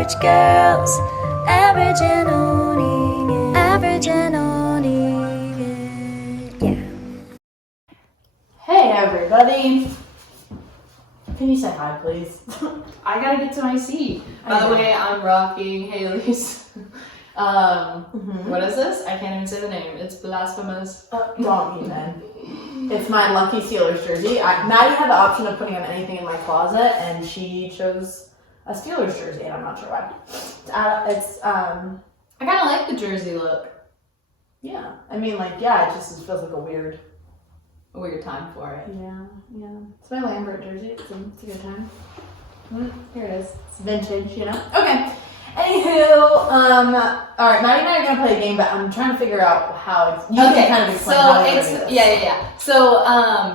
average girls, average and owning it, average and owning it, yeah. Hey everybody! Can you say hi, please? I gotta get to my seat. By the way, I'm rocking Haley's. What is this? I can't even say the name. It's blasphemous. Wrong then. It's my Lucky Steelers jersey. Maddie had the option of putting on anything in my closet, and she chose a Steelers jersey, and I'm not sure why. I kind of like the jersey look. Yeah. I mean, like, yeah, it just feels like a weird time for it. Yeah. It's my Lambert jersey. It's a good time. Here it is. It's vintage, you know? Okay. Anywho, alright, Maddie and I are gonna play a game, but I'm trying to figure out how you can kind of explain how we're gonna do this. Yeah. So,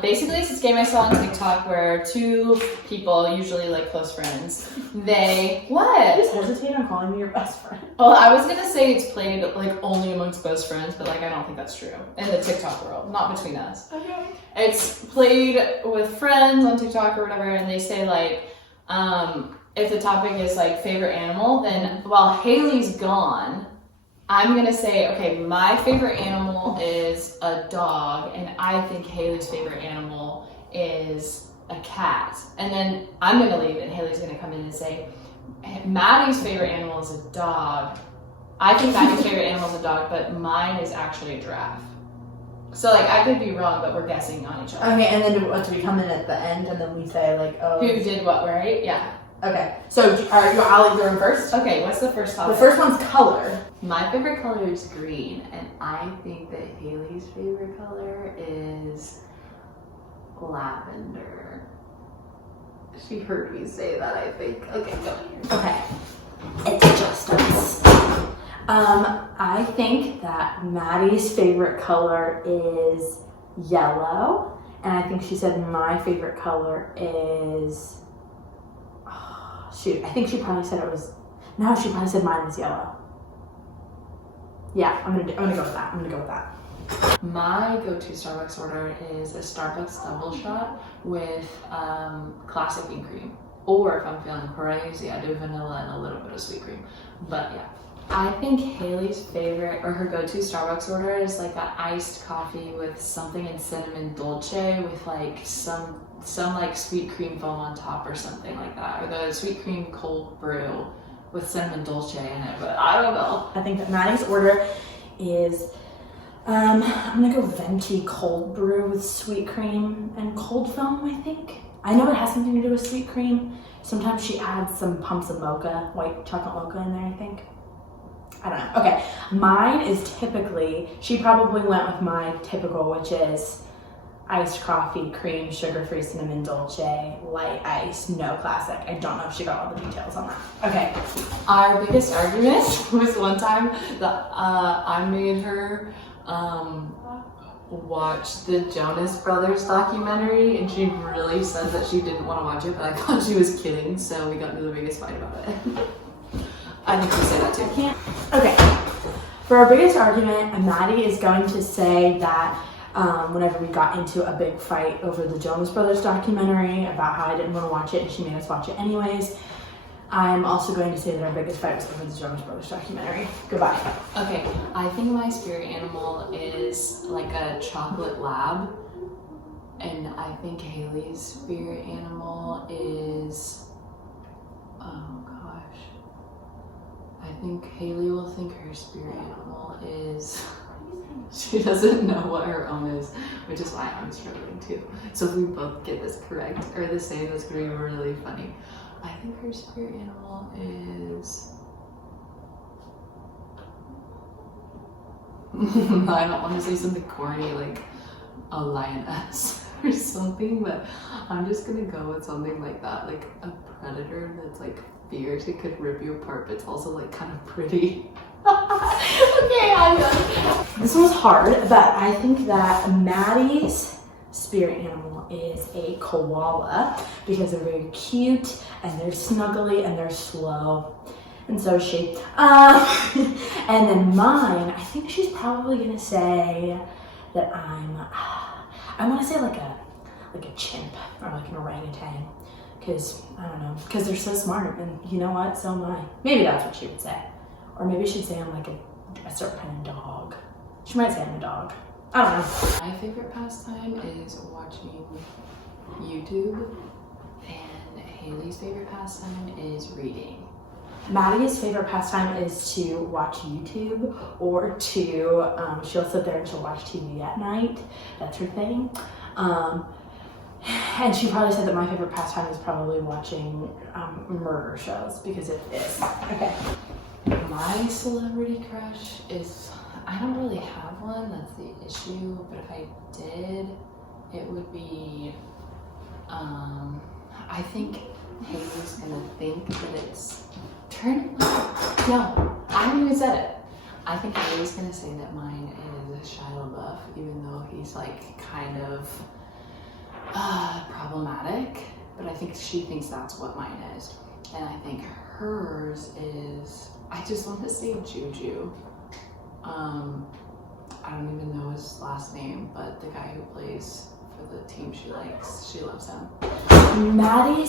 basically it's this game I saw on TikTok where two people, usually like close friends, You just hesitate on calling me your best friend. Well, I was gonna say it's played like only amongst best friends, but like I don't think that's true in the TikTok world, not between us. Okay. It's played with friends on TikTok or whatever, and they say like, if the topic is like favorite animal, then while Haley's gone, I'm gonna say, okay, my favorite animal is a dog, and I think Haley's favorite animal is a cat. And then I'm gonna leave, and Haley's gonna come in and say, Maddie's favorite animal is a dog. I think Maddie's favorite animal is a dog, but mine is actually a giraffe. So like I could be wrong, but we're guessing on each other. Okay, and then do we come in at the end, and then we say like, oh, Who did what, right? Yeah. Okay, so I'll leave the room first. Okay, what's the first topic? The first one's color. My favorite color is green, and I think that Haley's favorite color is lavender. She heard me say that, I think. Okay, go ahead. Okay, it's just us. I think that Maddie's favorite color is yellow, and I think she said my favorite color is. I think she probably said it was. No, she probably said mine was yellow. Yeah, I'm gonna go with that. My go-to Starbucks order is a Starbucks double shot with classic and cream. Or if I'm feeling crazy, I do vanilla and a little bit of sweet cream. But yeah. I think Haley's favorite, or her go-to Starbucks order is like an iced coffee with something in cinnamon dolce with like some like sweet cream foam on top or something like that. Or the sweet cream cold brew with cinnamon dolce in it, but I don't know. I think that Maddie's order is, I'm gonna go venti cold brew with sweet cream and cold foam, I think. I know it has something to do with sweet cream. Sometimes she adds some pumps of mocha, white chocolate mocha in there, I think. I don't know. Okay, mine is typically, she probably went with my typical, which is iced coffee, cream, sugar-free cinnamon dolce, light ice, no classic. I don't know if she got all the details on that. Okay. Our biggest argument was one time that I made her watch the Jonas Brothers documentary, and she really said that she didn't want to watch it, but I thought she was kidding, so we got into the biggest fight about it. I think we say that too. Okay. For our biggest argument, Maddie is going to say that whenever we got into a big fight over the Jonas Brothers documentary about how I didn't want to watch it and she made us watch it anyways, I'm also going to say that our biggest fight was over the Jonas Brothers documentary. Goodbye. Okay, I think my spirit animal is like a chocolate lab, and I think Haley's spirit animal is, oh gosh, I think Haley will think her spirit animal is, she doesn't know what her own is, which is why I'm struggling too. So if we both get this correct or the same, that's gonna be really funny. I think her spirit animal is, I don't want to say something corny like a lioness or something, but I'm just gonna go with something like that, like a predator that's like fierce. It could rip you apart, but it's also like kind of pretty. Okay, I'm done. This one's hard, but I think that Maddie's spirit animal is a koala because they're very cute and they're snuggly and they're slow, and so is she. And then mine, I think she's probably gonna say that I want to say like a chimp or like an orangutan, Because, I don't know, because they're so smart, and you know what, so am I. Maybe that's what she would say. Or maybe she'd say I'm like a certain dog. She might say I'm a dog. I don't know. My favorite pastime is watching YouTube, and Haley's favorite pastime is reading. Maddie's favorite pastime is to watch YouTube, or to, she'll sit there and she'll watch TV at night. That's her thing. And she probably said that my favorite pastime is probably watching murder shows, because it is. Okay. My celebrity crush is, I don't really have one, that's the issue, but if I did, it would be, I think Haley's gonna think that it's, no, I haven't even said it. I think Haley's gonna say that mine is Shia LaBeouf, even though he's like kind of problematic, but I think she thinks that's what mine is. And I think hers is, I just want to say Juju. I don't even know his last name, but the guy who plays for the team she likes, she loves him. Maddie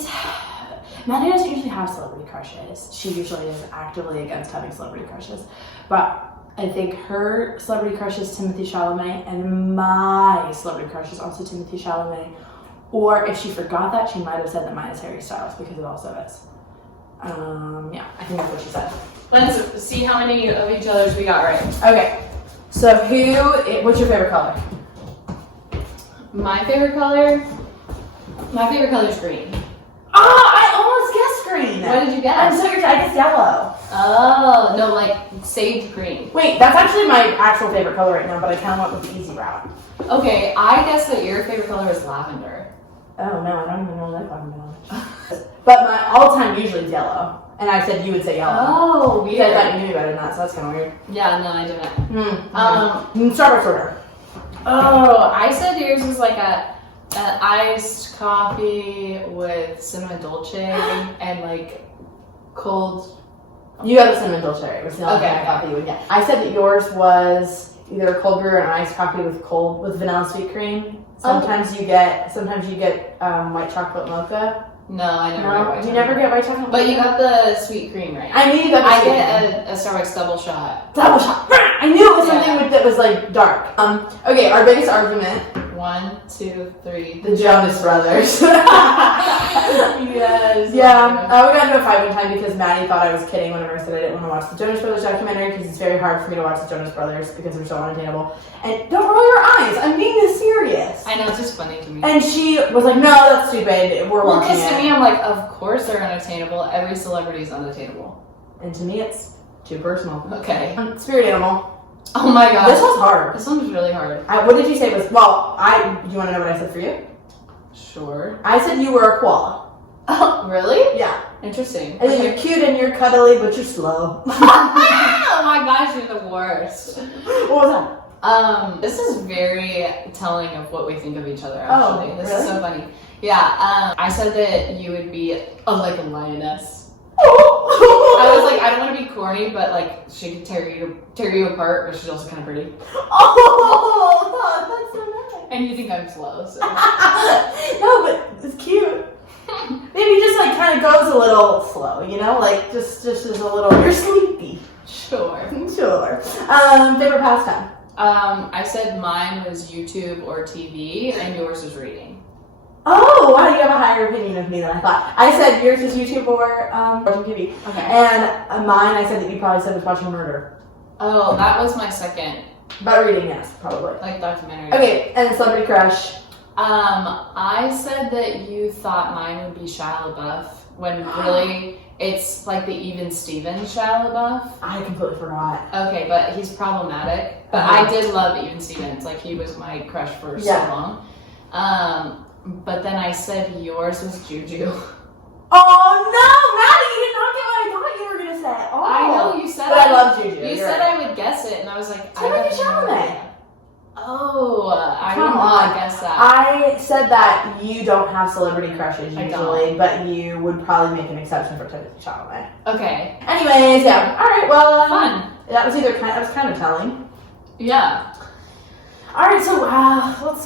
doesn't usually have celebrity crushes. She usually is actively against having celebrity crushes. But I think her celebrity crush is Timothée Chalamet, and my celebrity crush is also Timothée Chalamet. Or if she forgot that, she might have said that mine is Harry Styles, because it also is. Yeah, I think that's what she said. Let's see how many of each other's we got right. Okay, so what's your favorite color? My favorite color is green. I almost guessed green. What did you guess? I'm so excited. I guessed yellow. Oh, no, like sage green. Wait, that's actually my actual favorite color right now, but I kind of went with the easy route. Okay, I guess that your favorite color is lavender. Oh no, I don't even know what I'm talking about. But my all-time usually is yellow. And I said you would say yellow. Oh, weird. I thought you knew better than that, so that's kind of weird. Yeah, no, I didn't. Starbucks order. Oh, I said yours was like an iced coffee with cinnamon dolce and like cold. You got the cinnamon dolce, it was the only Okay. coffee you would get. I said that yours was either a cold brew or an iced coffee with vanilla sweet cream. Sometimes you get white chocolate mocha. No, I never get white You never get white chocolate mocha? But you got the sweet cream right. I knew you got the I sweet get a Starbucks double shot. double shot. I knew it was something that was like dark. Okay, our biggest argument. 1, 2, 3. The Jonas Brothers. Yes. Yeah, we got into a fight one time because Maddie thought I was kidding whenever I said I didn't want to watch the Jonas Brothers documentary, because it's very hard for me to watch the Jonas Brothers because they're so unattainable. And don't roll your eyes, I'm being this serious. I know, it's just funny to me. And she was like, no, that's stupid, we're Well, watching because to it. me, I'm like, of course they're unattainable. Every celebrity is unattainable. And to me, it's too personal. Okay. Spirit animal. Oh my god. This was hard. This one was really hard. What did you say was, do you want to know what I said for you? Sure. I said you were a koala. Oh, really? Yeah. Interesting. And then you're cute and you're cuddly, but you're slow. Oh my gosh, you're the worst. What was that? This is very telling of what we think of each other, actually. Oh, This really? is so funny. Yeah, I said that you would be like a lioness. I was like, I don't want to be corny, but like she could tear you apart, but she's also kind of pretty. Oh, that's so nice. And you think I'm slow, so. No, but it's cute. Maybe just like kind of goes a little slow, you know, like just as a little. You're sleepy. Sure. Sure. Favorite pastime. I said mine was YouTube or TV, and yours was reading. Oh, wow, you have a higher opinion of me than I thought. I said yours is YouTube or watching TV. Okay. And mine, I said that you probably said was watching murder. Oh, that was my second, But reading, yes, probably. like, documentary. Okay, and celebrity crush. I said that you thought mine would be Shia LaBeouf, when really it's like the even Steven Shia LaBeouf. I completely forgot. Okay, but he's problematic. But I did love Even Stevens. Like, he was my crush for so long. But then I said yours was Juju. Oh no, Maddie, you did not get what I thought you were gonna say. Oh. I know, you said But I love Juju. You said I would guess it, and I was like, Timothée Chalamet. Oh, I did Come not on. guess that. I said that you don't have celebrity crushes I usually, but you would probably make an exception for Timothée Chalamet. Okay. Anyways, yeah. All right. Well, Fun. That was kind of telling. Yeah. All right, so let's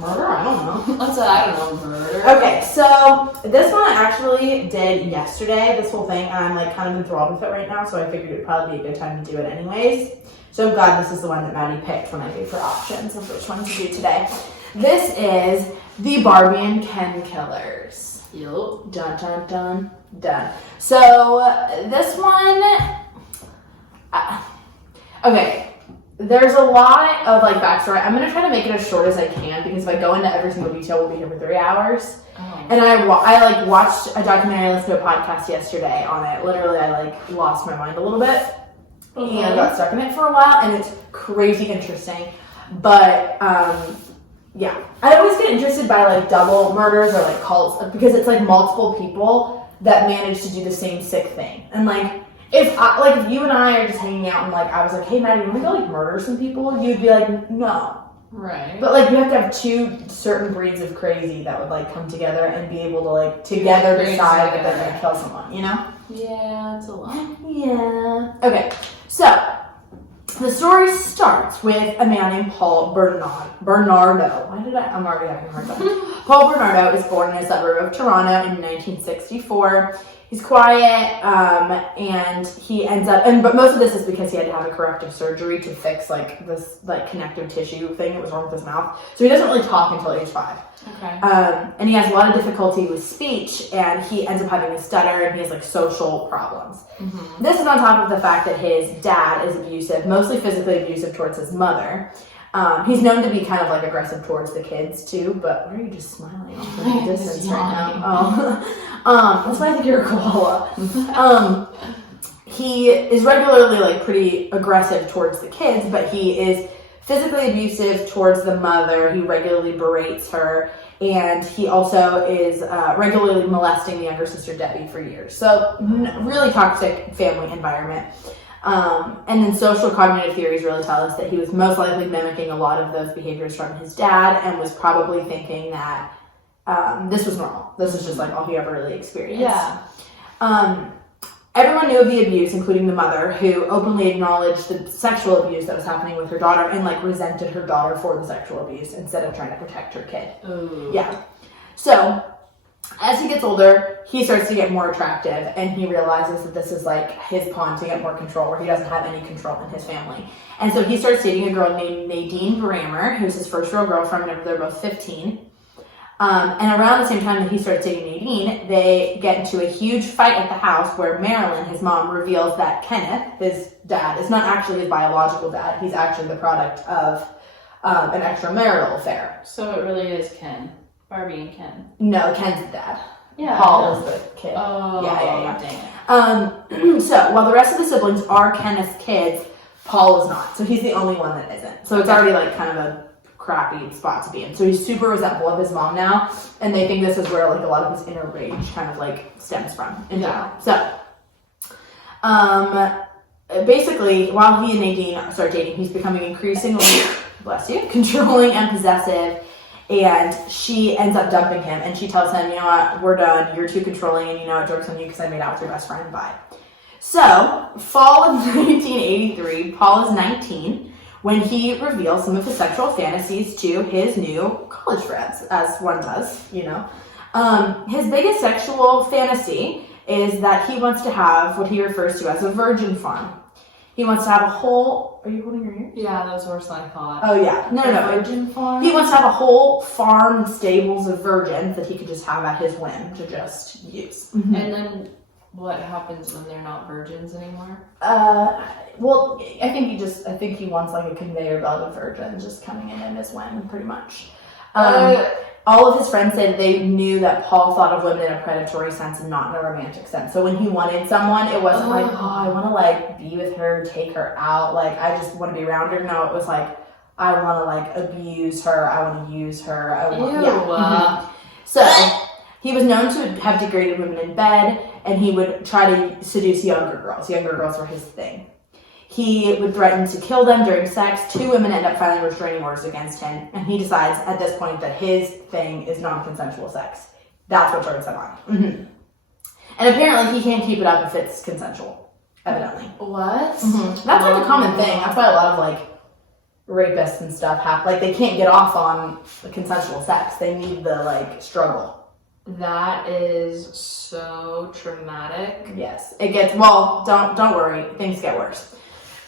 murder. I don't know. I don't know, murder. Okay, so this one I actually did yesterday. This whole thing, and I'm like kind of enthralled with it right now. So I figured it'd probably be a good time to do it anyways. So I'm glad this is the one that Maddie picked when I gave her options of which one to do today. This is the Barbie and Ken Killers. Yup. Dun dun dun dun. So this one, okay. There's a lot of like backstory. I'm gonna try to make it as short as I can because if I go into every single detail, we'll be here for 3 hours. Oh. And I like watched a documentary. I listened to a podcast yesterday on it. Literally, I like lost my mind a little bit and got stuck in it for a while. And it's crazy interesting. But yeah, I always get interested by like double murders or like cults because it's like multiple people that manage to do the same sick thing. And like. If you and I are just hanging out and like I was like, hey Maddie, you want to go like murder some people? You'd be like, no. Right. But like you have to have two certain breeds of crazy that would like come together and be able to like together decide that they're gonna kill someone, you know? Yeah, it's a lot. Yeah. Okay, so the story starts with a man named Paul Bernardo. I'm already having a hard time. Paul Bernardo is born in a suburb of Toronto in 1964. He's quiet, and he ends up, but most of this is because he had to have a corrective surgery to fix like this like connective tissue thing that was wrong with his mouth. So he doesn't really talk until age 5. Okay. And he has a lot of difficulty with speech, and he ends up having a stutter, and he has like social problems. Mm-hmm. This is on top of the fact that his dad is abusive, mostly physically abusive towards his mother. He's known to be kind of like aggressive towards the kids too, but why are you just smiling off in the distance right now? Oh, that's why I think you're a koala. He is regularly like pretty aggressive towards the kids, but he is physically abusive towards the mother. He regularly berates her, and he also is regularly molesting the younger sister Debbie for years. So really toxic family environment. And then social cognitive theories really tell us that he was most likely mimicking a lot of those behaviors from his dad and was probably thinking that this was normal. This is just like all he ever really experienced. Yeah. Everyone knew of the abuse, including the mother, who openly acknowledged the sexual abuse that was happening with her daughter and like resented her daughter for the sexual abuse instead of trying to protect her kid. Ooh. Yeah. So as he gets older, he starts to get more attractive, and he realizes that this is like his pawn to get more control, where he doesn't have any control in his family. And so he starts dating a girl named Nadine Brammer, who's his first real girlfriend whenever they're both 15. And around the same time that he starts dating Nadine, they get into a huge fight at the house where Marilyn, his mom, reveals that Kenneth, his dad, is not actually his biological dad. He's actually the product of an extramarital affair. So it really is Ken. Barbie and Ken. No, Ken's the dad. Yeah. Paul is the kid. Oh, yeah. Dang it. So while the rest of the siblings are Kenneth's kids, Paul is not. So he's the only one that isn't. So it's already like kind of a crappy spot to be in. So he's super resentful of his mom now, and they think this is where like a lot of his inner rage kind of like stems from in general. So basically, while he and Nadine start dating, he's becoming increasingly controlling and possessive. And she ends up dumping him, and she tells him, you know what, we're done, you're too controlling, and you know what, joke's on you because I made out with your best friend, bye. So, fall of 1983, Paul is 19 when he reveals some of his sexual fantasies to his new college friends, as one does, you know. His biggest sexual fantasy is that he wants to have what he refers to as a virgin farm. He wants to have a whole... Are you holding your ear? Yeah, that was worse than I thought. Oh, yeah. No. Virgin farm? He wants to have a whole farm, stables of virgins that he could just have at his whim to just use. Mm-hmm. And then what happens when they're not virgins anymore? Well, I think he wants like a conveyor belt of virgins just coming in at his whim, pretty much. All of his friends say that they knew that Paul thought of women in a predatory sense and not in a romantic sense. So when he wanted someone, it wasn't like, oh, I want to like be with her, take her out, like I just want to be around her. No, it was like, I want to like abuse her, I want to use her. So he was known to have degraded women in bed, and he would try to seduce younger girls. Younger girls were his thing. He would threaten to kill them during sex. 2 women end up filing restraining orders against him, and he decides at this point that his thing is non-consensual sex. That's what turns him on. Mm-hmm. And apparently he can't keep it up if it's consensual, evidently. What? Mm-hmm. That's like a common thing. That's why a lot of like rapists and stuff have, like, they can't get off on the consensual sex. They need the, like, struggle. That is so traumatic. Yes. It gets, well, don't worry, things get worse.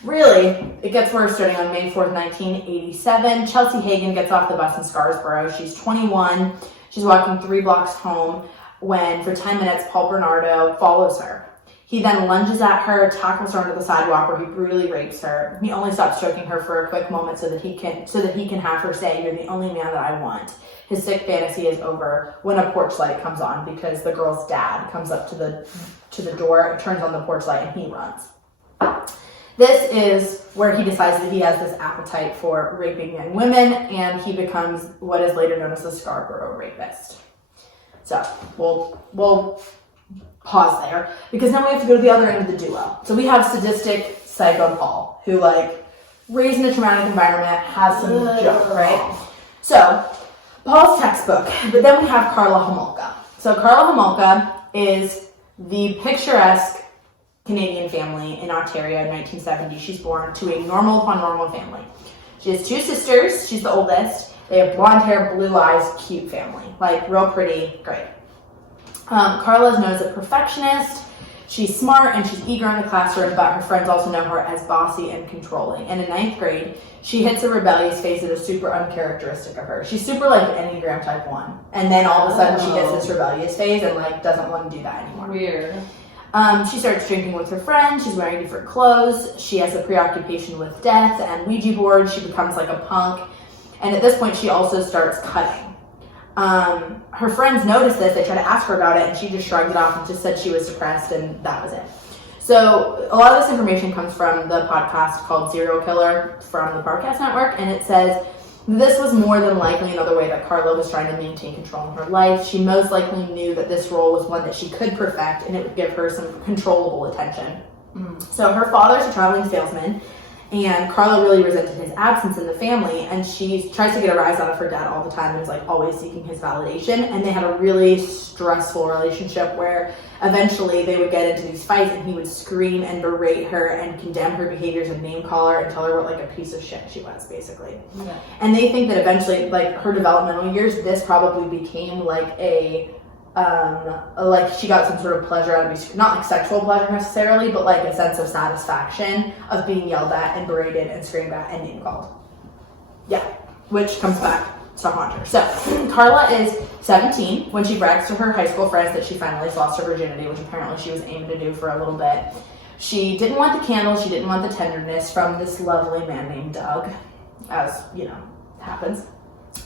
Really, it gets worse starting on May 4th, 1987. Chelsea Hagen gets off the bus in Scarsboro. She's 21. She's walking 3 blocks home when, for 10 minutes, Paul Bernardo follows her. He then lunges at her, tackles her onto the sidewalk where he brutally rapes her. He only stops stroking her for a quick moment so that he can have her say, "You're the only man that I want." His sick fantasy is over when a porch light comes on because the girl's dad comes up to the door, turns on the porch light, and he runs. This is where he decides that he has this appetite for raping young women, and he becomes what is later known as the Scarborough Rapist. So we'll pause there because now we have to go to the other end of the duo. So we have sadistic psycho Paul, who, like, raised in a traumatic environment, has some junk, right? So Paul's textbook, but then we have Karla Homolka. So Karla Homolka is the picturesque Canadian family in Ontario in 1970. She's born to a normal upon normal family. She has 2 sisters. She's the oldest. They have blonde hair, blue eyes, cute family. Like, real pretty, great. Karla is known as a perfectionist. She's smart and she's eager in the classroom, but her friends also know her as bossy and controlling. And in 9th grade, she hits a rebellious phase that is super uncharacteristic of her. She's super, like, Enneagram type 1. And then all of a sudden she gets this rebellious phase and, like, doesn't want to do that anymore. Weird. She starts drinking with her friends. She's wearing different clothes. She has a preoccupation with death and Ouija boards. She becomes like a punk. And at this point, she also starts cutting. Her friends notice this. They try to ask her about it, and she just shrugged it off and just said she was depressed, and that was it. So a lot of this information comes from the podcast called Serial Killer from the Podcast Network, and it says this was more than likely another way that Karla was trying to maintain control in her life. She most likely knew that this role was one that she could perfect, and it would give her some controllable attention. So her father's a traveling salesman, and Karla really resented his absence in the family, and she tries to get a rise out of her dad all the time and is, like, always seeking his validation. And they had a really stressful relationship where eventually they would get into these fights and he would scream and berate her and condemn her behaviors and name call her and tell her what, like, a piece of shit she was, basically. Yeah. And they think that eventually, like, her developmental years, this probably became like like she got some sort of pleasure out of not like sexual pleasure necessarily, but like a sense of satisfaction of being yelled at and berated and screamed at and name called. Yeah, which comes back to haunt her. So Karla is 17 when she brags to her high school friends that she finally lost her virginity, which apparently she was aiming to do for a little bit. She didn't want the candle, she didn't want the tenderness from this lovely man named Doug, as, you know, happens.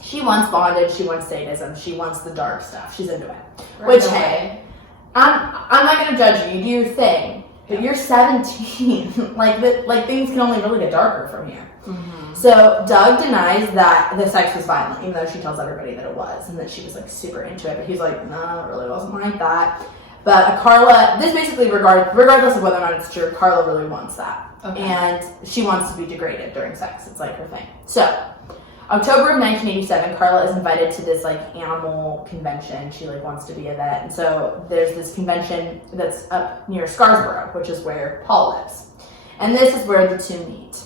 She wants bondage, she wants sadism, she wants the dark stuff, she's into it. Right. Which, hey, I'm not gonna judge you, do your thing. But you're 17, like things can only really get darker from here. Mm-hmm. So Doug denies that the sex was violent, even though she tells everybody that it was, and that she was, like, super into it, but he's like, no, it really wasn't like that. But Karla, this basically, regardless of whether or not it's true, Karla really wants that. Okay. And she wants to be degraded during sex, it's like her thing. So October of 1987, Karla is invited to this, like, animal convention. She, like, wants to be a vet. And so there's this convention that's up near Scarsboro, which is where Paul lives. And this is where the two meet.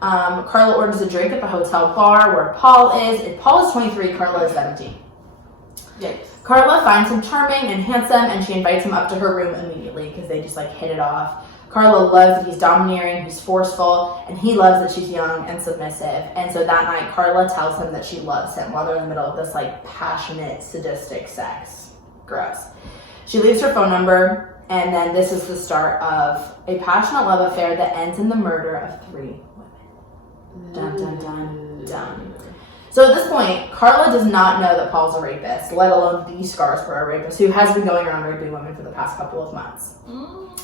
Karla orders a drink at the hotel bar where Paul is. If Paul is 23, Karla is 17. Yes. Karla finds him charming and handsome, and she invites him up to her room immediately because they just, like, hit it off. Karla loves that he's domineering, he's forceful, and he loves that she's young and submissive. And so that night, Karla tells him that she loves him while they're in the middle of this, like, passionate, sadistic sex. Gross. She leaves her phone number, and then this is the start of a passionate love affair that ends in the murder of 3 women. Dun, dun, dun, dun. So at this point, Karla does not know that Paul's a rapist, let alone the Scarsboro rapist, who has been going around raping women for the past couple of months.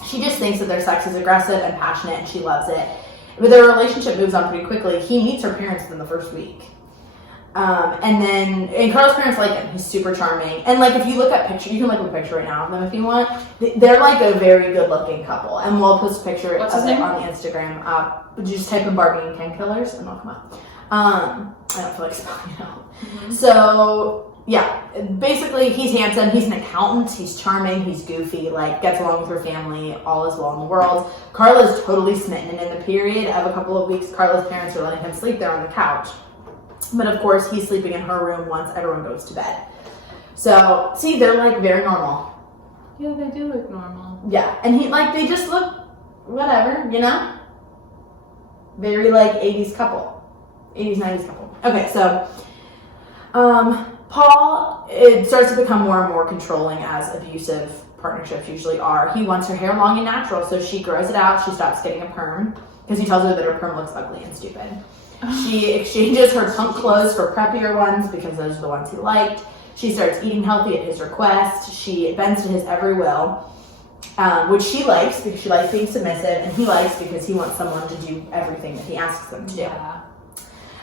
She just thinks that their sex is aggressive and passionate, and she loves it. But their relationship moves on pretty quickly. He meets her parents within the first week. And Karla's parents like him. He's super charming. And, like, if you look at pictures, you can look at a picture right now of them if you want. They're, like, a very good-looking couple. And we'll post a picture of it on the Instagram. Just type in Barbie and Ken Killers, and they'll come up. I don't feel like spelling it out. Mm-hmm. So, yeah, basically he's handsome, he's an accountant, he's charming, he's goofy, like gets along with her family, all is well in the world. Carla is totally smitten, and in the period of a couple of weeks, Carla's parents are letting him sleep there on the couch. But of course, he's sleeping in her room once everyone goes to bed. So, see, they're like very normal. Yeah, they do look normal. Yeah, and they just look whatever, you know? Very like 80s couple. 80s, 90s couple. Okay, so Paul, it starts to become more and more controlling, as abusive partnerships usually are. He wants her hair long and natural, so she grows it out. She stops getting a perm because he tells her that her perm looks ugly and stupid. She exchanges her punk clothes for preppier ones because those are the ones he liked. She starts eating healthy at his request. She bends to his every will, which she likes because she likes being submissive, and he likes because he wants someone to do everything that he asks them to do. Yeah.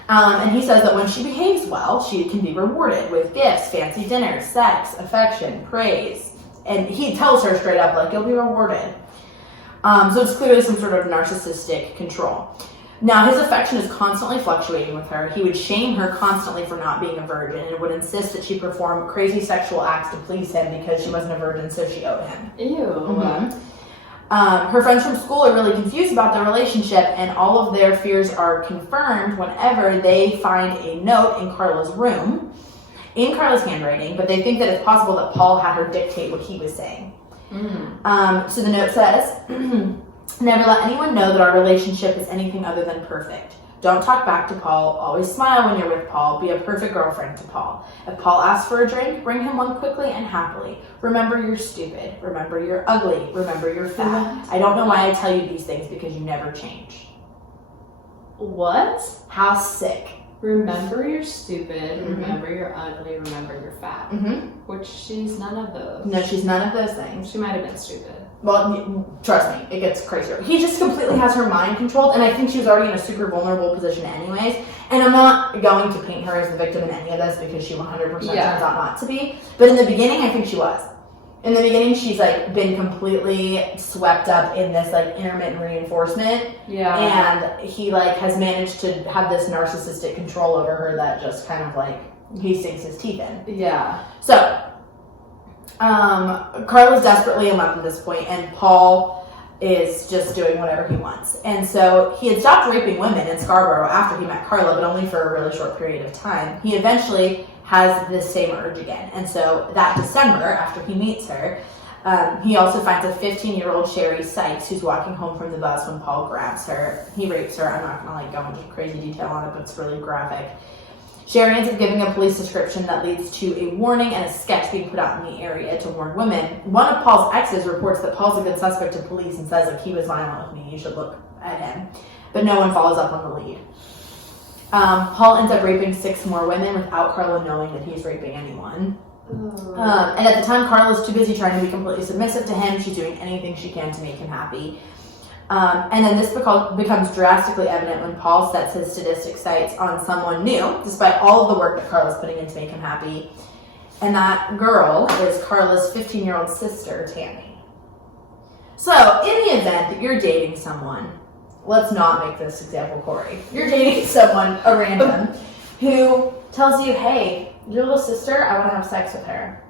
And he says that when she behaves well, she can be rewarded with gifts, fancy dinners, sex, affection, praise. And he tells her straight up, like, you'll be rewarded. So it's clearly some sort of narcissistic control. Now, his affection is constantly fluctuating with her. He would shame her constantly for not being a virgin and would insist that she perform crazy sexual acts to please him because she wasn't a virgin, so she owed him. Ew. Mm-hmm. Her friends from school are really confused about their relationship, and all of their fears are confirmed whenever they find a note in Carla's room, in Carla's handwriting, but they think that it's possible that Paul had her dictate what he was saying. So the note says, never let anyone know that our relationship is anything other than perfect. Don't talk back to Paul. Always smile when you're with Paul. Be a perfect girlfriend to Paul. If Paul asks for a drink, bring him one quickly and happily. Remember you're stupid. Remember you're ugly. Remember you're fat. I don't know why I tell you these things because you never change. What? How sick. Remember you're stupid. Remember you're ugly. Remember you're fat. Which she's none of those. No, she's none of those things. She might have been stupid. Well, trust me, it gets crazier. He just completely has her mind controlled, and I think she was already in a super vulnerable position anyways. And I'm not going to paint her as the victim in any of this because she 100% turns out not to be. But in the beginning, I think she was. In the beginning, she's like been completely swept up in this like intermittent reinforcement. Yeah. And he like has managed to have this narcissistic control over her that just kind of like he sinks his teeth in. Yeah. So Carla's desperately in love at this point, and Paul is just doing whatever he wants. And so he had stopped raping women in Scarborough after he met Carla, but only for a really short period of time. He eventually has this same urge again. And so that December, after he meets her, he also finds a 15-year-old Sherry Sykes who's walking home from the bus when Paul grabs her. He rapes her. I'm not going to go into crazy detail on it, but it's really graphic. Sherry ends up giving a police description that leads to a warning and a sketch being put out in the area to warn women. One of Paul's exes reports that Paul's a good suspect to police and says, like, he was violent with me, you should look at him. But no one follows up on the lead. Paul ends up raping 6 more women without Carla knowing that he's raping anyone. And at the time, Carla's too busy trying to be completely submissive to him. She's doing anything she can to make him happy. And then this becomes drastically evident when Paul sets his sadistic sights on someone new, despite all of the work that Carla's putting in to make him happy. And that girl is Carla's 15-year-old sister, Tammy. So, in the event that you're dating someone, let's not make this example Corey. You're dating someone, a random, who tells you, hey, your little sister, I want to have sex with her.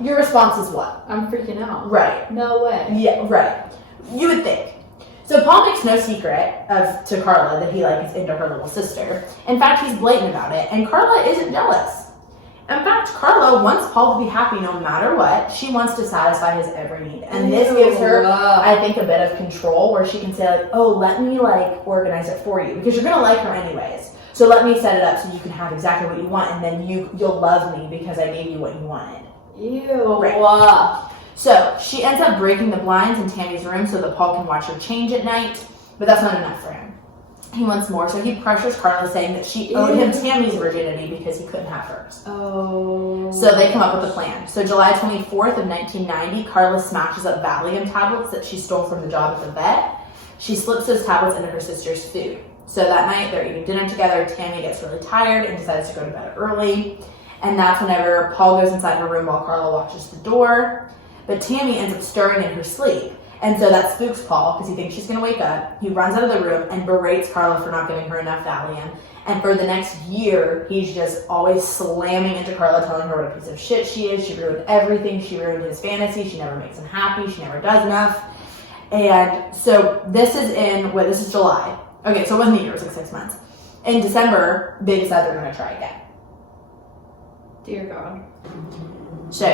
Your response is what? I'm freaking out. Right. No way. Yeah, right. You would think. So Paul makes no secret to Carla that he like is into her little sister. In fact, he's blatant about it, and Carla isn't jealous. In fact, Carla wants Paul to be happy no matter what. She wants to satisfy his every need. And this gives her, I think, a bit of control where she can say, like, oh, let me like organize it for you. Because you're gonna like her anyways. So let me set it up so you can have exactly what you want, and then you'll love me because I gave you what you wanted. Ew. Right. So she ends up breaking the blinds in Tammy's room so that Paul can watch her change at night, but that's not enough for him. He wants more, so he pressures Carla, saying that she owed him Tammy's virginity because he couldn't have hers. Oh. So they come up with a plan. So July 24th of 1990, Carla smashes up Valium tablets that she stole from the job at the vet. She slips those tablets into her sister's food. So that night, they're eating dinner together. Tammy gets really tired and decides to go to bed early. And that's whenever Paul goes inside her room while Carla watches the door. But Tammy ends up stirring in her sleep. And so that spooks Paul because he thinks she's going to wake up. He runs out of the room and berates Carla for not giving her enough Valium. And for the next year, he's just always slamming into Carla, telling her what a piece of shit she is. She ruined everything. She ruined his fantasy. She never makes him happy. She never does enough. And so this is July. Okay, so it wasn't a year, it was like 6 months. In December, they decide they're going to try again. Dear God. So,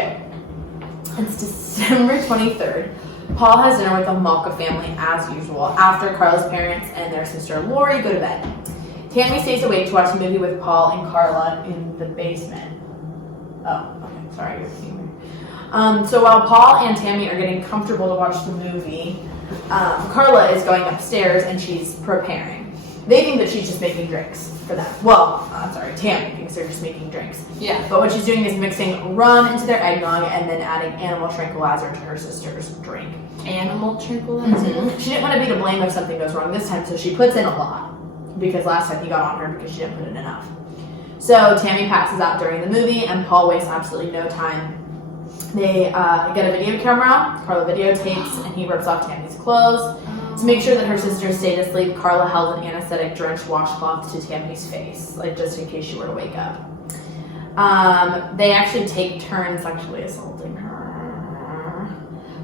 it's December 23rd. Paul has dinner with the Malka family as usual after Carla's parents and their sister Lori go to bed. Tammy stays awake to watch a movie with Paul and Carla in the basement. Oh, okay, sorry, you're seeing me. So while Paul and Tammy are getting comfortable to watch the movie, Carla is going upstairs and she's preparing. They think that she's just making drinks for them. Well, Tammy thinks they're just making drinks. Yeah. But what she's doing is mixing rum into their eggnog and then adding animal tranquilizer to her sister's drink. Animal tranquilizer? Mm-hmm. She didn't want to be to blame if something goes wrong this time, so she puts in a lot. Because last time he got on her because she didn't put in enough. So Tammy passes out during the movie and Paul wastes absolutely no time. They get a video camera, Carla videotapes, and he rips off Tammy's clothes. To make sure that her sister stayed asleep, Carla held an anesthetic-drenched washcloth to Tammy's face, like just in case she were to wake up. They actually take turns sexually assaulting her.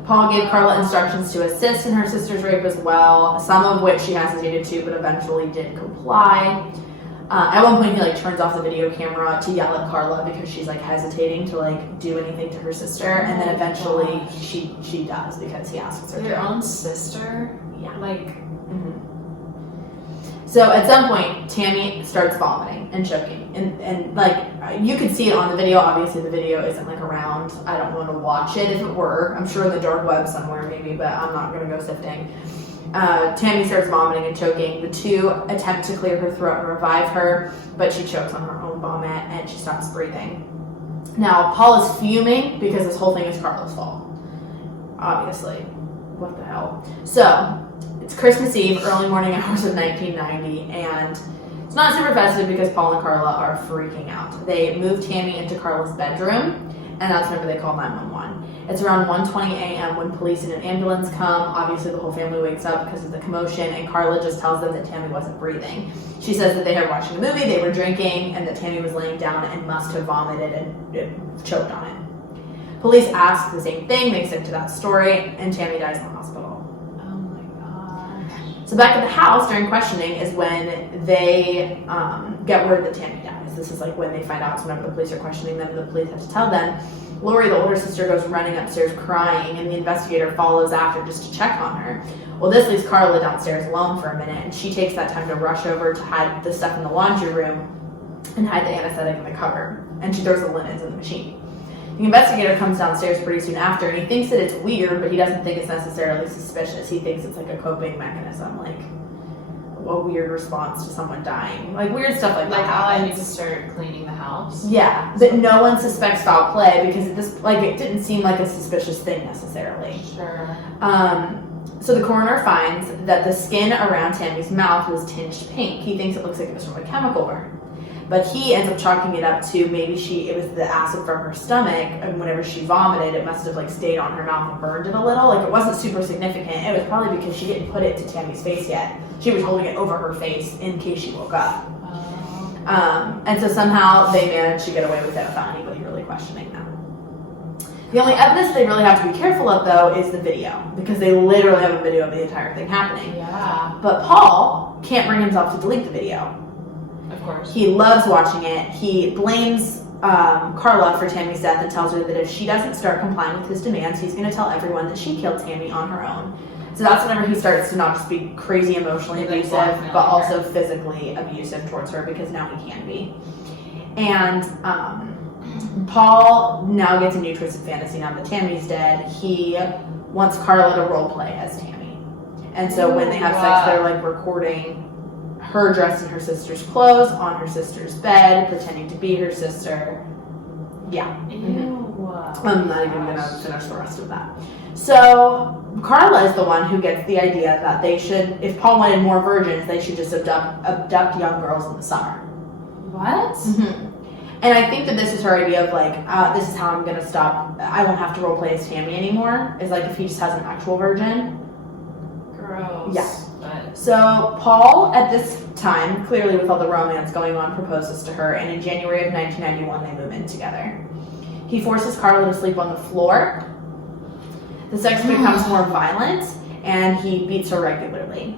Paul gave Carla instructions to assist in her sister's rape as well, some of which she hesitated to, but eventually did comply. At one point, he turns off the video camera to yell at Carla because she's hesitating to do anything to her sister, and then eventually she does because he asks her. Your own sister? Yeah. Mm-hmm. So at some point, Tammy starts vomiting and choking, and you could see it on the video. Obviously, the video isn't around. I don't want to watch it if it were. I'm sure in the dark web somewhere maybe, but I'm not going to go sifting. Tammy starts vomiting and choking. The two attempt to clear her throat and revive her, but she chokes on her own vomit and she stops breathing. Now, Paul is fuming because this whole thing is Carla's fault. Obviously. What the hell? So, it's Christmas Eve, early morning hours of 1990, and it's not super festive because Paul and Carla are freaking out. They move Tammy into Carla's bedroom, and that's whenever they call 911. It's around 1:20 a.m. when police and an ambulance come. Obviously, the whole family wakes up because of the commotion, and Carla just tells them that Tammy wasn't breathing. She says that they were watching a movie, they were drinking, and that Tammy was laying down and must have vomited and choked on it. Police ask the same thing, they stick to that story, and Tammy dies in the hospital. Oh my gosh. So back at the house during questioning is when they get word that Tammy dies. This is when they find out, so whenever the police are questioning them, the police have to tell them. Lori, the older sister, goes running upstairs crying, and the investigator follows after just to check on her. Well, this leaves Carla downstairs alone for a minute, and she takes that time to rush over to hide the stuff in the laundry room and hide the anesthetic in the cupboard, and she throws the linens in the machine. The investigator comes downstairs pretty soon after, and he thinks that it's weird, but he doesn't think it's necessarily suspicious. He thinks it's a coping mechanism, a weird response to someone dying. Weird stuff like that. I need to start cleaning the house. Yeah, that no one suspects foul play because it didn't seem like a suspicious thing necessarily. Sure. So the coroner finds that the skin around Tammy's mouth was tinged pink. He thinks it looks like it was from a chemical burn. But he ends up chalking it up to maybe it was the acid from her stomach, and whenever she vomited, it must have stayed on her mouth and burned it a little. It wasn't super significant. It was probably because she didn't put it to Tammy's face yet. She was holding it over her face in case she woke up. And so somehow they managed to get away with it without anybody really questioning them. The only evidence they really have to be careful of, though, is the video, because they literally have a video of the entire thing happening. Yeah. But Paul can't bring himself to delete the video. Of course. He loves watching it. He blames Carla for Tammy's death and tells her that if she doesn't start complying with his demands, he's going to tell everyone that she killed Tammy on her own. So that's whenever he starts to not just be crazy emotionally abusive, but also physically abusive towards her, because now he can be. And Paul now gets a new twisted fantasy now that Tammy's dead. He wants Carla to role play as Tammy. And so when they have sex, they're recording her dressed in her sister's clothes on her sister's bed, pretending to be her sister. Yeah. Ew. I'm not even going to finish the rest of that. So Carla is the one who gets the idea that they should, if Paul wanted more virgins, they should just abduct young girls in the summer. What? Mm-hmm. And I think that this is her idea of like, this is how I'm gonna stop. I won't have to role play as Tammy anymore. Is like if he just has an actual virgin. Gross. Yeah. But So Paul, at this time, clearly with all the romance going on, proposes to her, and in January of 1991, they move in together. He forces Carla to sleep on the floor. The sex becomes more violent, and he beats her regularly.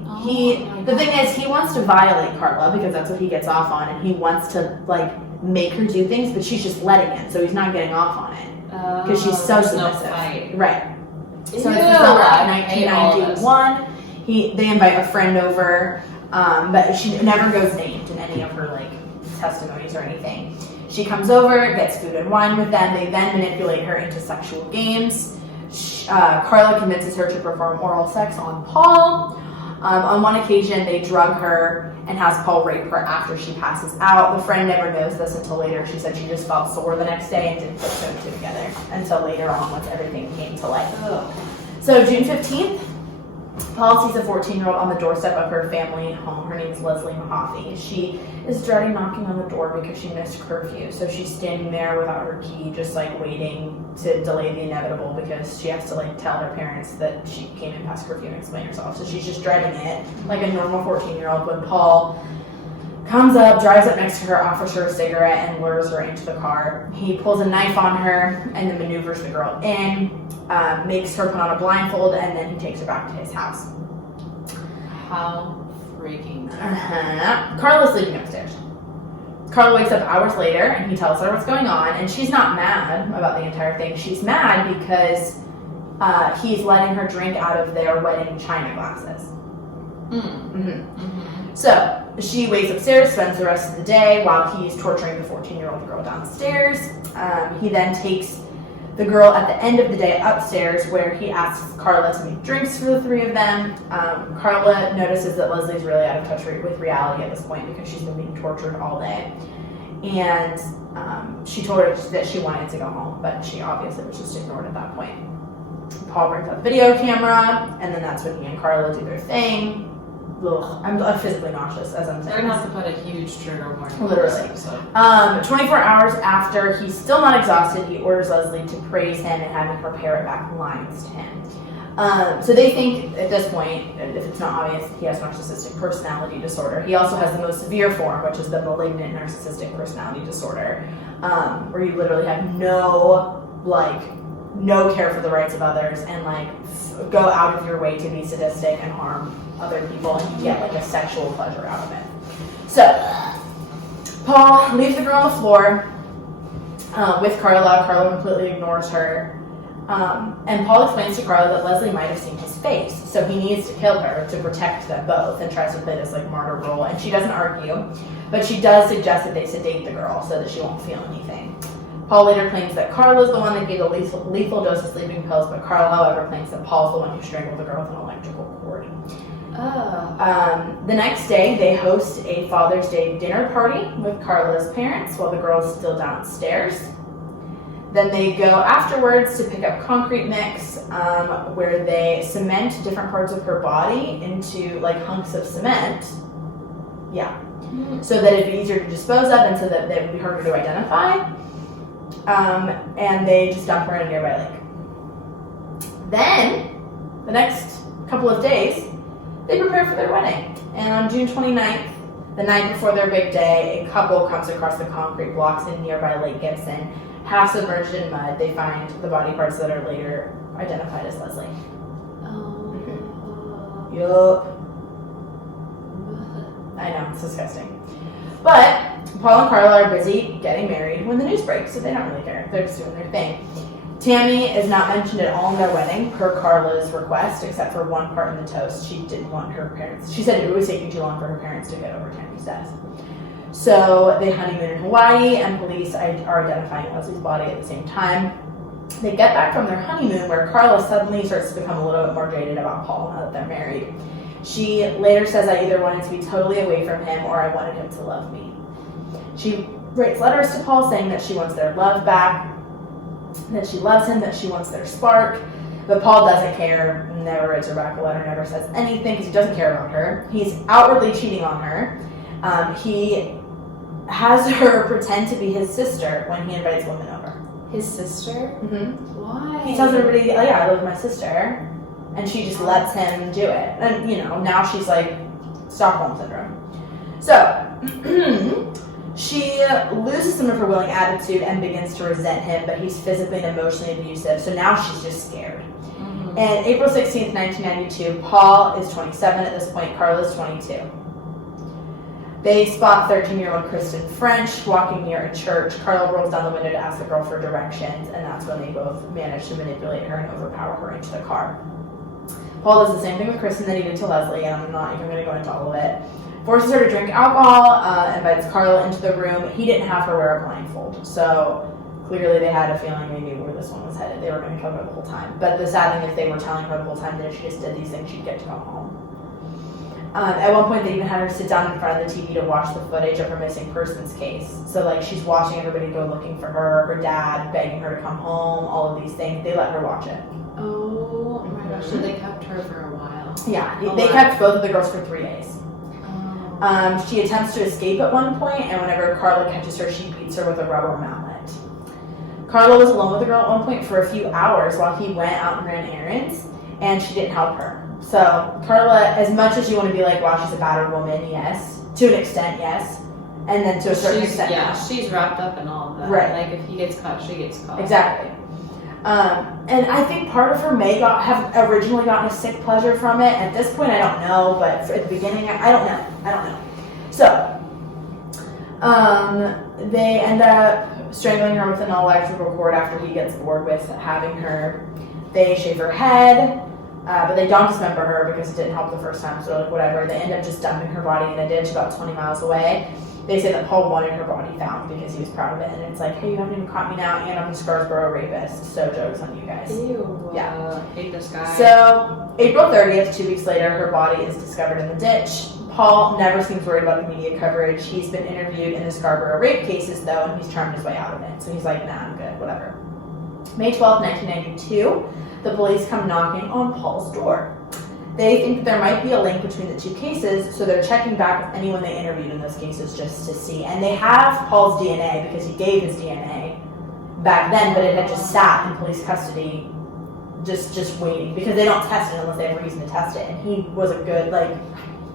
The thing is, he wants to violate Carla because that's what he gets off on, and he wants to like make her do things, but she's just letting it, so he's not getting off on it because she's so there's submissive. No fight. Right. So Ew, it's December I of hate all of this. 1991. They invite a friend over, but she never goes named in any of her like testimonies or anything. She comes over, gets food and wine with them. They then manipulate her into sexual games. Carla convinces her to perform oral sex on Paul. On one occasion, they drug her and has Paul rape her after she passes out. The friend never knows this until later. She said she just felt sore the next day and didn't put two and two together until later on once everything came to light. Ugh. So June 15th, Paul sees a 14-year-old on the doorstep of her family home. Her name is Leslie Mahaffey. She is dreading knocking on the door because she missed curfew. So she's standing there without her key, just like waiting to delay the inevitable because she has to like tell her parents that she came in past curfew and explain herself. So she's just dreading it like a normal 14-year-old. When Paul comes up, drives up next to her, offers her a cigarette, and lures her into the car. He pulls a knife on her and then maneuvers the girl in, makes her put on a blindfold, and then he takes her back to his house. How freaking Carla's sleeping upstairs. Carla wakes up hours later, and he tells her what's going on, and she's not mad about the entire thing. She's mad because he's letting her drink out of their wedding china glasses. So she waits upstairs, spends the rest of the day while he's torturing the 14-year-old girl downstairs. He then takes the girl at the end of the day upstairs where he asks Carla to make drinks for the three of them. Carla notices that Leslie's really out of touch with reality at this point because she's been being tortured all day. And she told her that she wanted to go home, but she obviously was just ignored at that point. Paul brings out the video camera, and then that's when he and Carla do their thing. Ugh, I'm physically nauseous as I'm saying. They're gonna have to put a huge trigger warning. Literally. 24 hours after he's still not exhausted, he orders Leslie to praise him and have him prepare it back lines to him. So they think at this point, if it's not obvious, he has narcissistic personality disorder. He also has the most severe form, which is the malignant narcissistic personality disorder, where you literally have no care for the rights of others and go out of your way to be sadistic and harm other people, and you get a sexual pleasure out of it. So Paul leaves the girl on the floor with Carla. Carla completely ignores her. And Paul explains to Carla that Leslie might have seen his face, so he needs to kill her to protect them both, and tries to play this martyr role. And she doesn't argue, but she does suggest that they sedate the girl so that she won't feel anything. Paul later claims that Carla's the one that gave the lethal dose of sleeping pills, but Carla, however, claims that Paul's the one who strangled the girl with an electrical cord. The next day, they host a Father's Day dinner party with Carla's parents while the girl's still downstairs. Then they go afterwards to pick up concrete mix, where they cement different parts of her body into hunks of cement. Yeah. So that it'd be easier to dispose of and so that it would be harder to identify. And they just dump her in a nearby lake. Then, the next couple of days, they prepare for their wedding. And on June 29th, the night before their big day, a couple comes across the concrete blocks in nearby Lake Gibson. Half submerged in mud, they find the body parts that are later identified as Leslie. Yup. I know, it's disgusting. But Paul and Carla are busy getting married when the news breaks, so they don't really care. They're just doing their thing. Tammy is not mentioned at all in their wedding, per Carla's request, except for one part in the toast. She didn't want her parents. She said it was taking too long for her parents to get over Tammy's death. So they honeymoon in Hawaii, and police are identifying Leslie's body at the same time. They get back from their honeymoon, where Carla suddenly starts to become a little bit more jaded about Paul now that they're married. She later says, I either wanted to be totally away from him or I wanted him to love me. She writes letters to Paul saying that she wants their love back, that she loves him, that she wants their spark. But Paul doesn't care, never writes her back a letter, never says anything because he doesn't care about her. He's outwardly cheating on her. He has her pretend to be his sister when he invites women over. His sister? Mm-hmm. Why? He tells everybody, oh yeah, I live with my sister. And she just lets him do it. And, now she's like Stockholm Syndrome. So, she loses some of her willing attitude and begins to resent him, but he's physically and emotionally abusive. So now she's just scared. Mm-hmm. And April 16th, 1992, Paul is 27 at this point, Carla's 22. They spot 13-year-old Kristen French walking near a church. Carla rolls down the window to ask the girl for directions, and that's when they both manage to manipulate her and overpower her into the car. Paul does the same thing with Kristen that he did to Leslie, and I'm not even going to go into all of it. Forces her to drink alcohol, invites Carla into the room. He didn't have her wear a blindfold, so clearly they had a feeling they knew where this one was headed. They were going to kill her the whole time. But the sad thing is they were telling her the whole time that if she just did these things, she'd get to go home. At one point, they even had her sit down in front of the TV to watch the footage of her missing persons case. So, like, she's watching everybody go looking for her dad begging her to come home, all of these things. They let her watch it. Oh my gosh, so they kept her for a while. Yeah, they kept both of the girls for 3 days. Oh. She attempts to escape at one point, and whenever Carla catches her, she beats her with a rubber mallet. Carla was alone with the girl at one point for a few hours while he went out and ran errands, and she didn't help her. So, Carla, as much as you want to be like, wow, she's a battered woman, yes. To an extent, yes. And then to a certain extent, yeah, no. she's wrapped up in all of that. Right. Like, if he gets caught, she gets caught. Exactly. And I think part of her may have originally gotten a sick pleasure from it. At this point, I don't know, but at the beginning, I don't know. So, they end up strangling her with an electrical cord after he gets bored with having her. They shave her head. But they don't dismember her because it didn't help the first time, so like whatever. They end up just dumping her body in a ditch about 20 miles away. They say that Paul wanted her body found because he was proud of it, and it's like, hey, you haven't even caught me now, and I'm a Scarsboro rapist, so joke's on you guys. Ew. Yeah. Hate this guy. So, April 30th, 2 weeks later, her body is discovered in the ditch. Paul never seems worried about the media coverage. He's been interviewed in the Scarborough rape cases, though, and he's charmed his way out of it. So he's like, nah, I'm good, whatever. May 12th, 1992. The police come knocking on Paul's door. They think that there might be a link between the two cases, so they're checking back with anyone they interviewed in those cases just to see. And they have Paul's DNA because he gave his DNA back then, but it had just sat in police custody just waiting because they don't test it unless they have a reason to test it. And he was a good,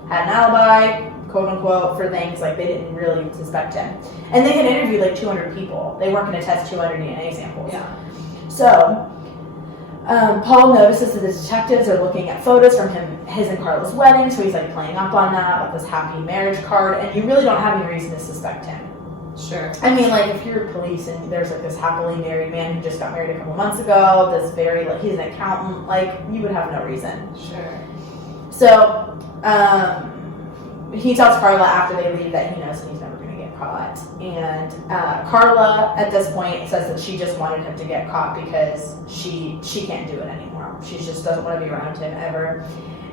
had an alibi, quote unquote, for things, they didn't really suspect him. And they had interviewed 200 people. They weren't going to test 200 DNA samples. Yeah. So, Paul notices that the detectives are looking at photos from his and Carla's wedding, so he's playing up on that, this happy marriage card, and you really don't have any reason to suspect him. Sure. I mean, if you're police and there's this happily married man who just got married a couple months ago, this very, he's an accountant, you would have no reason. Sure. So, he tells Carla after they leave that he knows that he's never going to get caught. And Carla, at this point, says that she just wanted him to get caught because she can't do it anymore. She just doesn't want to be around him ever.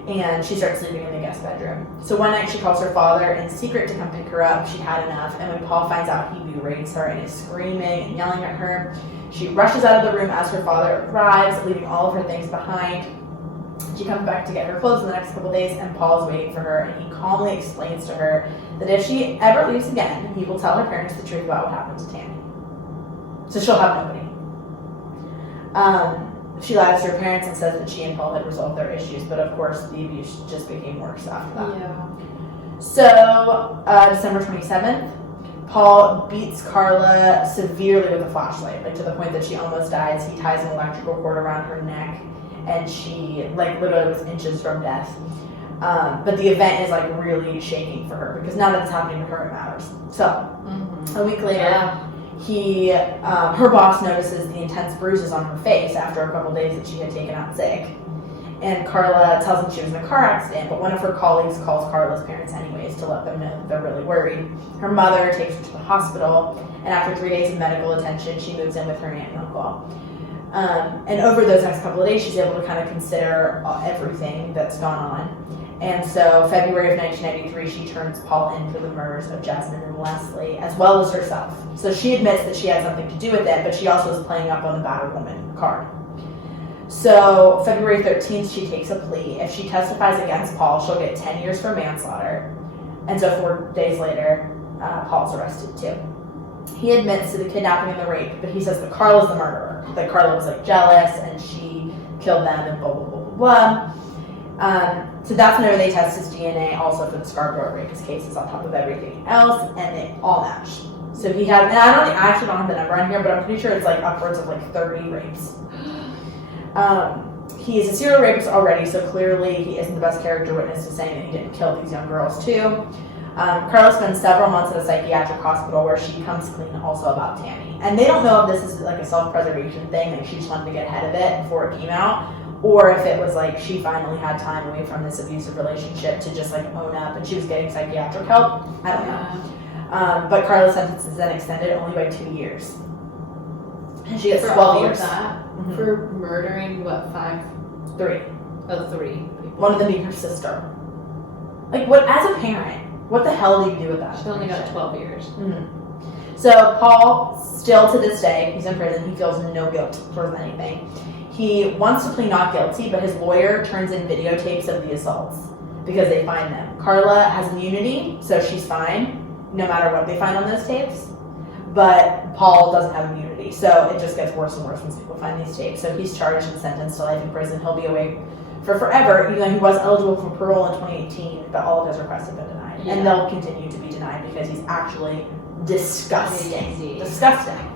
And she starts sleeping in the guest bedroom. So one night she calls her father in secret to come pick her up. She had enough. And when Paul finds out, he berates her and is screaming and yelling at her. She rushes out of the room as her father arrives, leaving all of her things behind. She comes back to get her clothes in the next couple days, and Paul is waiting for her, and he calmly explains to her that if she ever leaves again, he will tell her parents the truth about what happened to Tammy. So she'll have nobody. She lies to her parents and says that she and Paul had resolved their issues, but of course the abuse just became worse after that. Yeah. So, December 27th, Paul beats Carla severely with a flashlight, to the point that she almost dies. He ties an electrical cord around her neck, and she literally was inches from death. But the event is really shaking for her because now that it's happening to her, it matters. So a week later, her boss notices the intense bruises on her face after a couple days that she had taken out sick. And Carla tells him she was in a car accident, but one of her colleagues calls Carla's parents anyways to let them know that they're really worried. Her mother takes her to the hospital, and after 3 days of medical attention, she moves in with her aunt and uncle. And over those next couple of days, she's able to kind of consider everything that's gone on. And so February of 1993, she turns Paul in for the murders of Jasmine and Leslie, as well as herself. So she admits that she had something to do with it, but she also is playing up on the battered woman card. So February 13th, she takes a plea. If she testifies against Paul, she'll get 10 years for manslaughter. And so 4 days later, Paul's arrested too. He admits to the kidnapping and the rape, but he says that Carla's the murderer. That Carla was like jealous and she killed them and blah, blah, blah, blah, blah. So that's whenever they test his DNA also for the Scarborough rapist cases on top of everything else, and they all match. So he had, and I actually don't have the number on here, but I'm pretty sure it's like upwards of like 30 rapes. He is a serial rapist already, so clearly he isn't the best character witness to saying that he didn't kill these young girls too. Carla spends several months at a psychiatric hospital where she comes clean also about Tammy. And they don't know if this is like a self-preservation thing, like she just wanted to get ahead of it before it came out, or if it was like she finally had time away from this abusive relationship to just like own up and she was getting psychiatric help. I don't know. But Carla's sentence is then extended only by 2 years. And she gets 12 years. Mm-hmm. For murdering, what, 3. Oh, 3 people. One of them being her sister. Like, what, as a parent, what the hell do you do with that? She only got 12 years. Mm-hmm. So Paul, still to this day, he's in prison. He feels no guilt towards anything. He wants to plead not guilty, but his lawyer turns in videotapes of the assaults because they find them. Carla has immunity, so she's fine, no matter what they find on those tapes. But Paul doesn't have immunity, so it just gets worse and worse when people find these tapes. So he's charged and sentenced to life in prison. He'll be away for forever, even though he was eligible for parole in 2018, but all of his requests have been denied. Yeah. And they'll continue to be denied because he's actually disgusting. Crazy. Disgusting.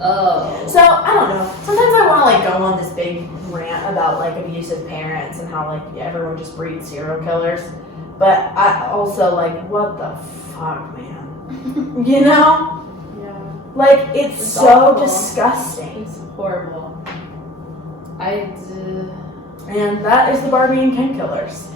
Oh. So, I don't know. Sometimes I want to, like, go on this big rant about, like, abusive parents and how, like, everyone just breeds serial killers. But I also, like, what the fuck, man? You know? Like, it's so awful. Disgusting. It's horrible. And that is the Barbie and Ken Killers.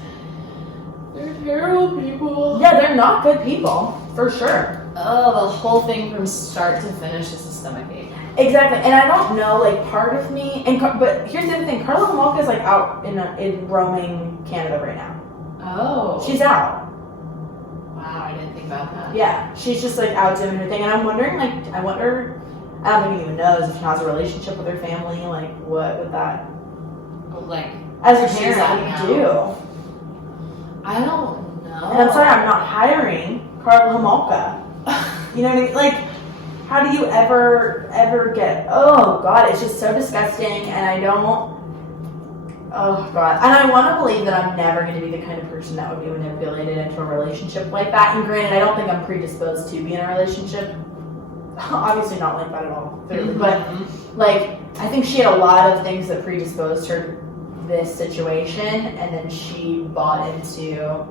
They're terrible people. Yeah, they're not good people, for sure. Oh, the whole thing from start to finish is a stomachache. Exactly, and I don't know, like, part of me, but here's the other thing, Carla Homolka is, like, out in roaming Canada right now. Oh. She's out. Wow, I didn't think about that. Yeah, she's just like out doing her thing, and I'm wondering, like, I don't think he even knows if she has a relationship with her family, like, what would that, like, as a parent, what do you do? I don't know. And I'm sorry, I'm not hiring Carla Homolka. You know what I mean? Like, how do you ever get, oh God, it's just so disgusting, and oh God. And I want to believe that I'm never going to be the kind of person that would be manipulated into a relationship like that. And granted, I don't think I'm predisposed to be in a relationship. Obviously not like that at all, clearly. Mm-hmm. But, like, I think she had a lot of things that predisposed her to this situation. And then she bought into,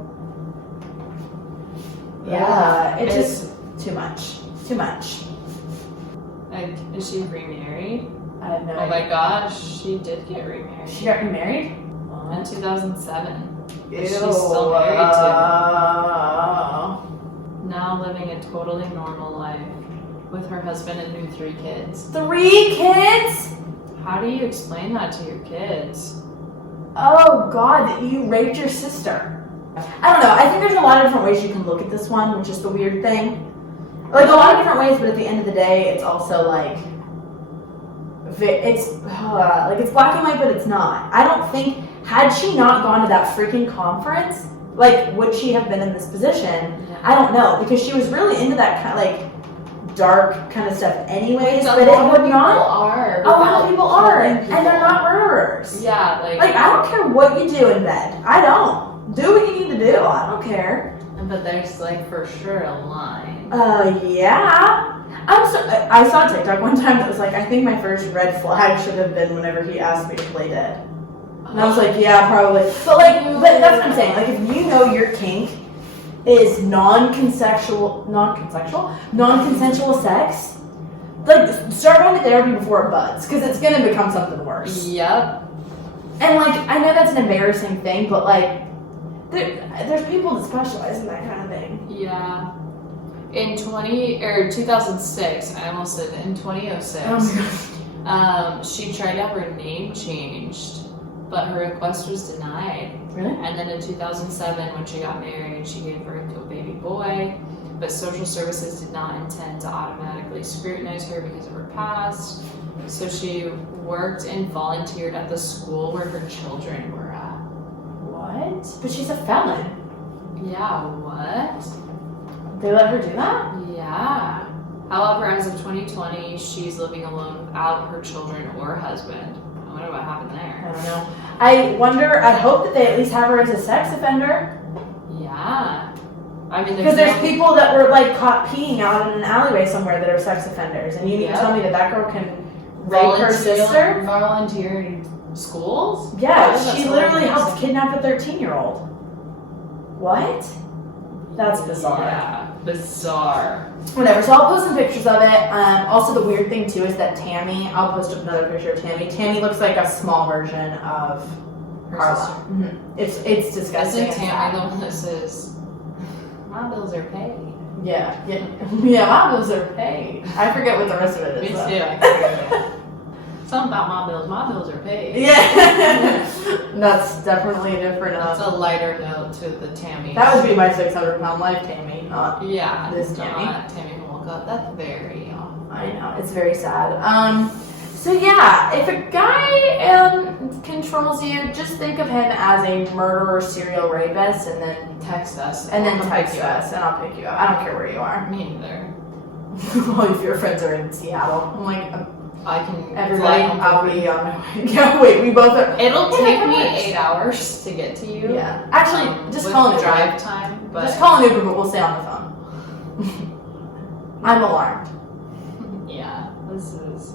it's just too much. Too much. Is she remarried? I have no idea. Oh my gosh, she did get remarried. She got remarried? In 2007. Ew. She's still married to him. Now living a totally normal life with her husband and new 3 kids. 3 kids? How do you explain that to your kids? Oh God, that you raped your sister. I don't know. I think there's a lot of different ways you can look at this one, which is the weird thing. Like, a lot of different ways, but at the end of the day, it's also like, it's black and white, but it's not. I don't think, had she not gone to that freaking conference, like, would she have been in this position? Yeah. I don't know, because she was really into that kind of, like, dark kind of stuff anyways, but it would not. A lot of people are, and they're not murderers. Yeah, like, I don't care what you do in bed. I don't. Do what you need to do. I don't care. But there's, like, for sure a line. Yeah. I saw a TikTok one time that was like, I think my first red flag should have been whenever he asked me to play dead. And I was like, yeah, probably. But that's what I'm saying. Like, if you know your kink is non-consensual sex, like, start going to therapy before it buds, because it's gonna become something worse. Yep. And, like, I know that's an embarrassing thing, but, like, there's people that specialize in that kind of thing. Yeah. In 2006, I almost said in 2006, oh my gosh. She tried to have her name changed, but her request was denied. Really? And then in 2007, when she got married, she gave birth to a baby boy, but social services did not intend to automatically scrutinize her because of her past. So she worked and volunteered at the school where her children were at. What? But she's a felon. Yeah, what? They let her do that? Yeah. However, as of 2020, she's living alone without her children or husband. I wonder what happened I there. don't know. I hope that they at least have her as a sex offender. Yeah. I mean, Because there's people that were like caught peeing out in an alleyway somewhere that are sex offenders. And you need to tell me that that girl can rape her sister? Volunteer in schools? Yeah, That's she so literally amazing. helped kidnap a 13-year-old. What? That's bizarre. Yeah, bizarre. Whatever, so I'll post some pictures of it. Also, the weird thing too is that Tammy, I'll post up another picture of Tammy. Tammy looks like a small version of Her Carla. sister. Mm-hmm. It's disgusting. Isn't and Tammy sad. the one that says, my bills are paid? Yeah, my bills are paid. I forget what the rest of it Me is. too, though. I can't remember. Something about my bills are paid. Yeah, that's definitely a different. That's a lighter note to the Tammy. That would be my 600-pound life, Tammy, not. Yeah, this Tammy. not Tammy who woke up. That's very I know, it's very sad. So yeah, if a guy controls you, just think of him as a murderer, serial rapist, and then text us. text us, and I'll pick you up. I don't care where you are. Me neither. Well, if your friends are in Seattle, I'm like, I can everybody, fly home I'll for be free. on my way. Yeah, wait, we both are. It'll Yeah, take that me works. 8 hours to get to you. Yeah, actually, just with call an Uber. drive time, but Just call an Uber, but we'll stay on the phone. I'm alarmed. yeah, this is.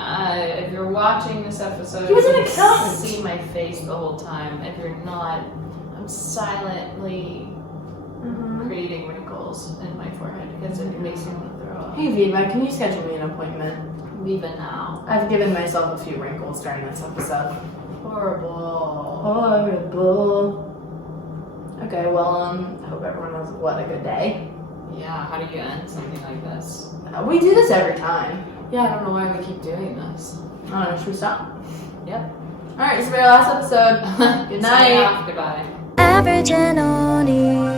If you're watching this episode, He was an you can accountant. see my face the whole time. If you're not, I'm silently creating wrinkles in my forehead because it makes me want to throw up. Hey Viva, can you schedule me an appointment? Viva now. I've given myself a few wrinkles during this episode. Horrible. Horrible. Okay, well, I hope everyone has a good day. Yeah, how do you end something like this? We do this every time. Yeah, I don't know why we keep doing this. I don't know, should we stop? Yep. Alright, this is our last episode. Good night. Goodbye. Average and only